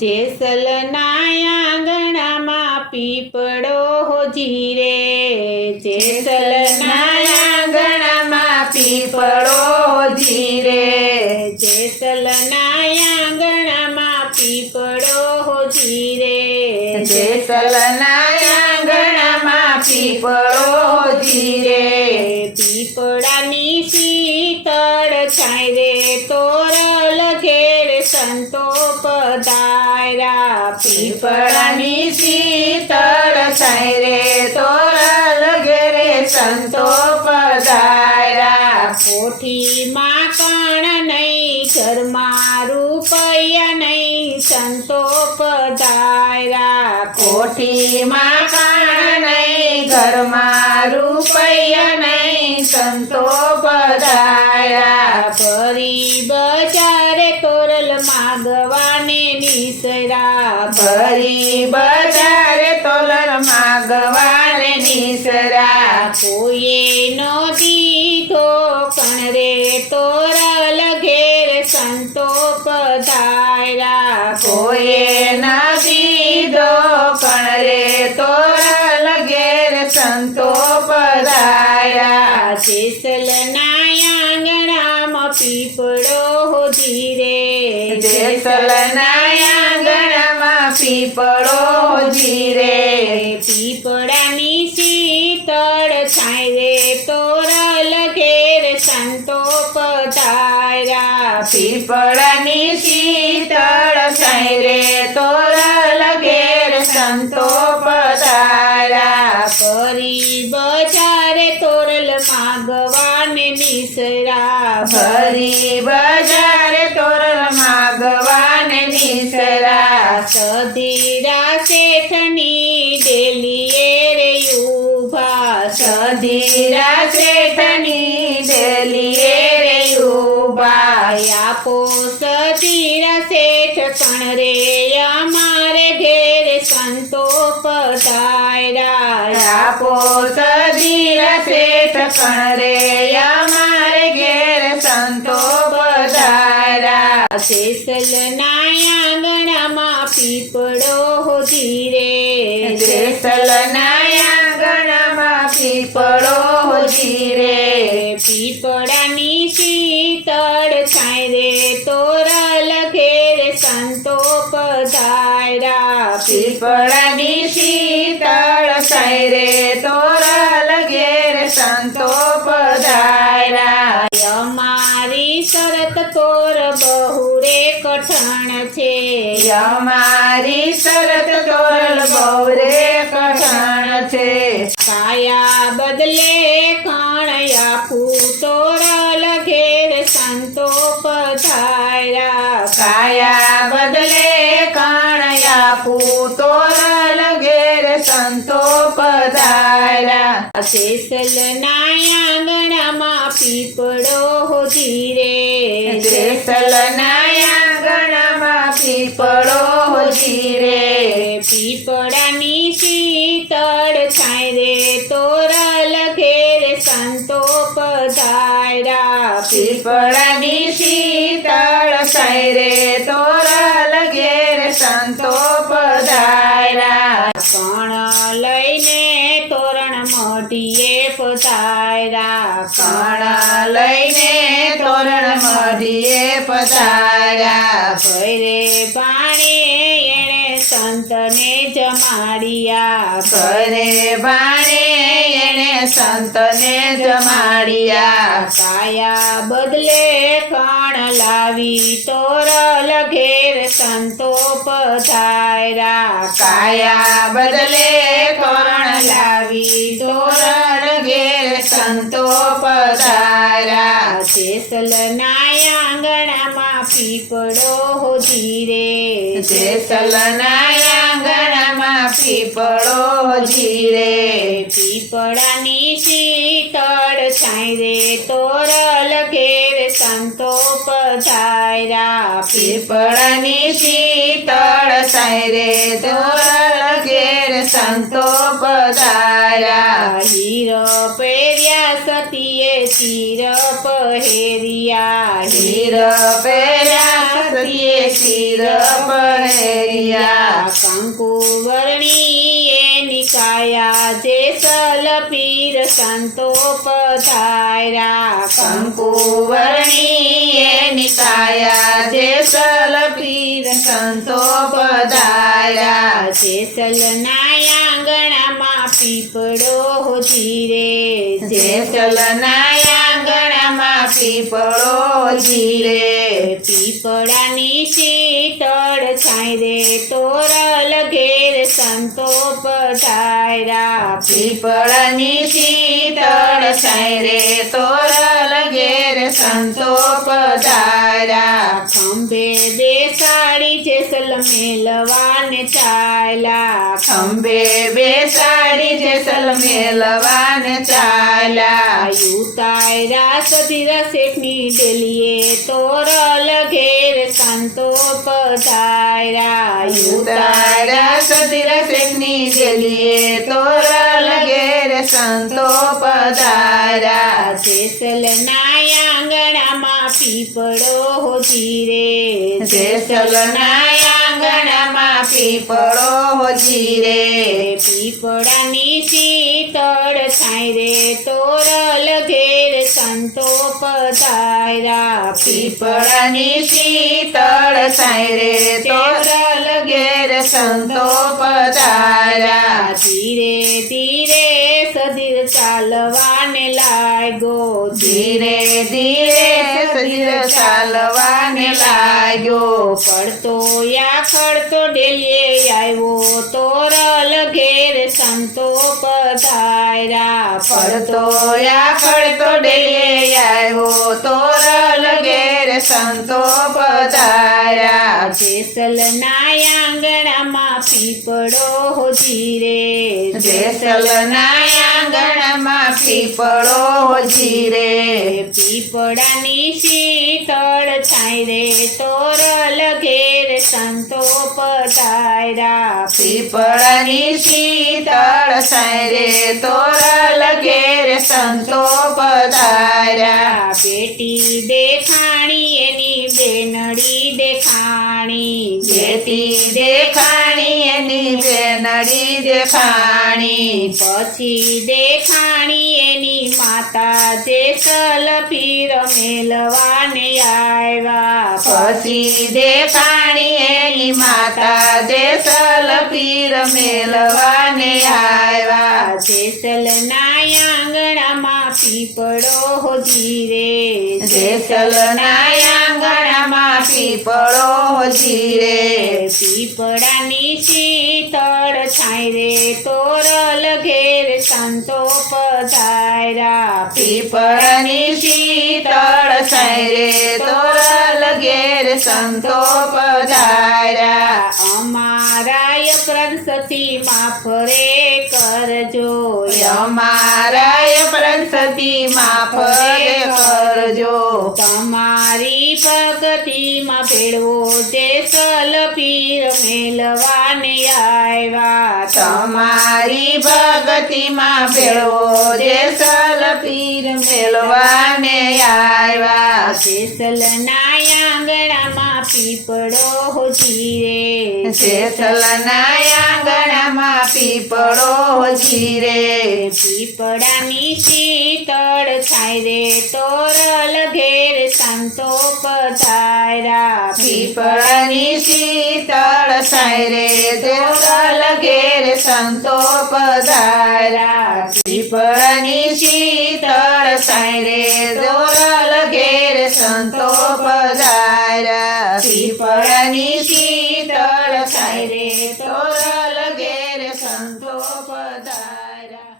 જેસલના આંગણામાં પીપળો હોજી રે, જેસલના આંગણામાં પીપળો હોજી રે, જેસલના આંગણામાં પીપળો હોજી રે, જેસલના આંગણામાં પીપળો હોજી રે, પીપળાની શીતળ છાંય રે તોરલ ઘેર સંતો પધાર્યા, પીપળાની શીતળ છાંય રે તોરલ ઘેરે સંતો પધાર્યા, કોઠીમાં કણ નહીં ઘરમાં રૂપિયા નહીં સંતો પધાર્યા, કોઠીમાં કાણ નહીં ઘરમાં રૂપિયા નહીં સંતો પધાર્યા, ફરી બજારે તોરલ માગવાને નિસરા, ફરી બજારે તોરલ માગવાને નિસરા, કોઈએ નો દીધો કણ રે તોરલ ઘેર સંતો પધાર્યા, કોઈએ ન દીધો કણ રે તોરલ ઘેર સંતો પધાર્યા, જેસલના આંગણામાં પીપળો હોજી રે, જેસલના આંગણામાં પીપળો હોજી રે, પીપળાની શીતળ છાંય રે તોરલ ઘેર સંતો પધાર્યા, પીપળાની શીતળ છાંય રે તોરલ ઘેર સંતો પધાર્યા, ફરી બજારે તોરલ માગવાને નિસરા, ફરી બજારે તોરલ માગવાને નિસરા, સધીરા શેઠની ડેલીએ રે ઊભા, સધીરા શેઠની ડેલીએ રે ઊભા, આપો સધીરા શેઠ કણ રે અમારે ઘેર સંતો પધાર્યા, આપો સધીરા શેઠ કણ રે અમારે ઘેર સંતો પધાર્યા, જેસલના આંગણામાં પીપળો હોજી રે, જેસલના આંગણામાં પીપળો હોજી રે, પીપળાની શીતળ છાંય રે તોરલ ઘેર સંતો પધાર્યા, પીપળાની શીતળ છાંય રે તોરલ ઘેર સંતો પધાર્યા, અમારી શરત તોર બહુ રે કઠણ છે, અમારી શરત તોરલ બહુ રે કઠણ છે, કાયા બદલે કણ આપું તોરલ ઘેર સંતો પધાર્યા, કાયા બદલે કણ આપું તોરલ ઘેર સંતો પધાર્યા, જેસલના આંગણામાં પીપળો હોજી રે, જેસલના આંગણામાં પીપળો હોજી રે, પીપળાની શીતળ છાંય રે તોરલ ઘેર સંતો પધાર્યા, પીપળાની શીતળ છાંય રે તોરલ ઘેર સંતો પધાર્યા, કણ લઈને તોરણ મઢીએ પધાર્યા, કણ લઈને તોરણ મઢીએ પધાર્યા, ભૈરે ભાણે એણે સંતને જમાડ્યા, ઘરે ભાણે એણે સંતને જમાડ્યા, કાયા બદલે કણ લાવી તોરલ ઘેર સંતો પધાર્યા, કાયા બદલે તોરણ લાવી તોરણ ઘેર સંતો પધાર્યા, જેસલના આંગણામાં પીપળો હોજી રે, જેસલના આંગણામાં પીપળો હોજી રે, પીપળાની શીતળ છાંય રે તોરલ ઘેર સંતો પધાર્યા, પીપળાની શીતળ છાંય રે તોરલ ઘેર સંતો પધાર્યા, હીરો પહેર્યા સતીએ ચીર પહેર્યા, હીર પહેર્યા સતીએ શિર પહેર્યા કંકુ વર્ણી એની કાયા જેસલ પીર સંતો પધાર્યા કંકુ વર્ણી એની કાયા જેસલ પીર સંતો પધાર્યા જેસલના આંગણામાં પીપળો જીરે જેસલના આંગણામાં પીપળો જીરે પીપળાની શીતળ છાંય રે તોરલ ઘેર સંતો પધાર્યા પીપળની શીતળ છાંય રે તોરલ ઘેર સંતો પધાર્યા ખંભે બેસાડી જેસલ મેલવાને ચાલ્યા ખંભે બેસાડી જેસલ મેલવાને ચાલ્યા યુતાયરા સધીરા શેઠની ડેલીએ તોરલ ઘેર સંતો પધાર્યા ઉતારા સધીરા શેઠની જેલીએ તોરલ ઘેર સંતો પધાર્યા જેસલના આંગણામાં પીપળો જીરે જેસલના આંગણામાં પીપળો જીરે પીપળાની શીતળ છાંય રે તોરલ ઘેર સંતો પધાર્યા પીપળાની શીતળ છાંય રે તોરલ ઘેર સંતો પધાર્યા ધીરે ધીરે સધીર ચાલવાને લાગ્યો ધીરે ધીરે સધીર ચાલવાને લાગ્યો પડતો યા ખડતો ડેલીએ આવ્યો તોરલ ઘેર સંતો પધાર્યા પડતો યાખડતો ડેલીએ આવ્યો તોરલ ઘેર સંતો પધાર્યા જેસલના આંગણામાં પીપળો જીરે જેસલના આંગણામાં પીપળો જીરે પીપળાની શીતળ છાંય રે તોરલ ઘેર સંતો પધાર્યા પીપળની શીતળ છાંય રે તોરલ ઘેર સંતો પધાર્યા બેટી દેખાણી એની બેનડી દેખાણી બેટી દેખાણી એની બેનડી દેખાણી પછી દેખાણી એની માતા જેસલ પીર મેલવાને આવ્યા પછી દેખાણી એની માતા જેસલ પીર મેલવાને આવ્યા જેસલના આંગણામાં પીપળો જીરે જેસલના આંગણામાં પીપળો જીરે પીપળાની શીતળ છાંય રે તોરલ ઘેર સંતો પધાર્યા પીપળની શીતળ છાંય રે તોરલ ઘેર સંતો પધાર્યા અમારાય પ્રંસથી માફ રે કરજો અમારાય પ્રંસતિ માફ રે કરજો તમારી ભક્તિમાં ભેળવો જેસલ પીર મેલવાને આવ્યા તમારી ભગતિમાં ભેળવો જેસલ પીર મેલવાને આવ્યા જેસલના આંગણામાં પીપળો જીરે જેસલના આંગણામાં પીપળો જીરે પીપળાની શીતળ છાંય રે તોરલ ઘેર સંતો પધાર્યા પીપળની શીતળ છાંય રે તોરલ ઘેર સંતો પધાર્યા પીપળની શીતળ છાંય રે તોરલ ઘેર સંતો પધાર્યા પીપળની શીતળ છાંય રે તોરલ ઘેર સંતો પધાર્યા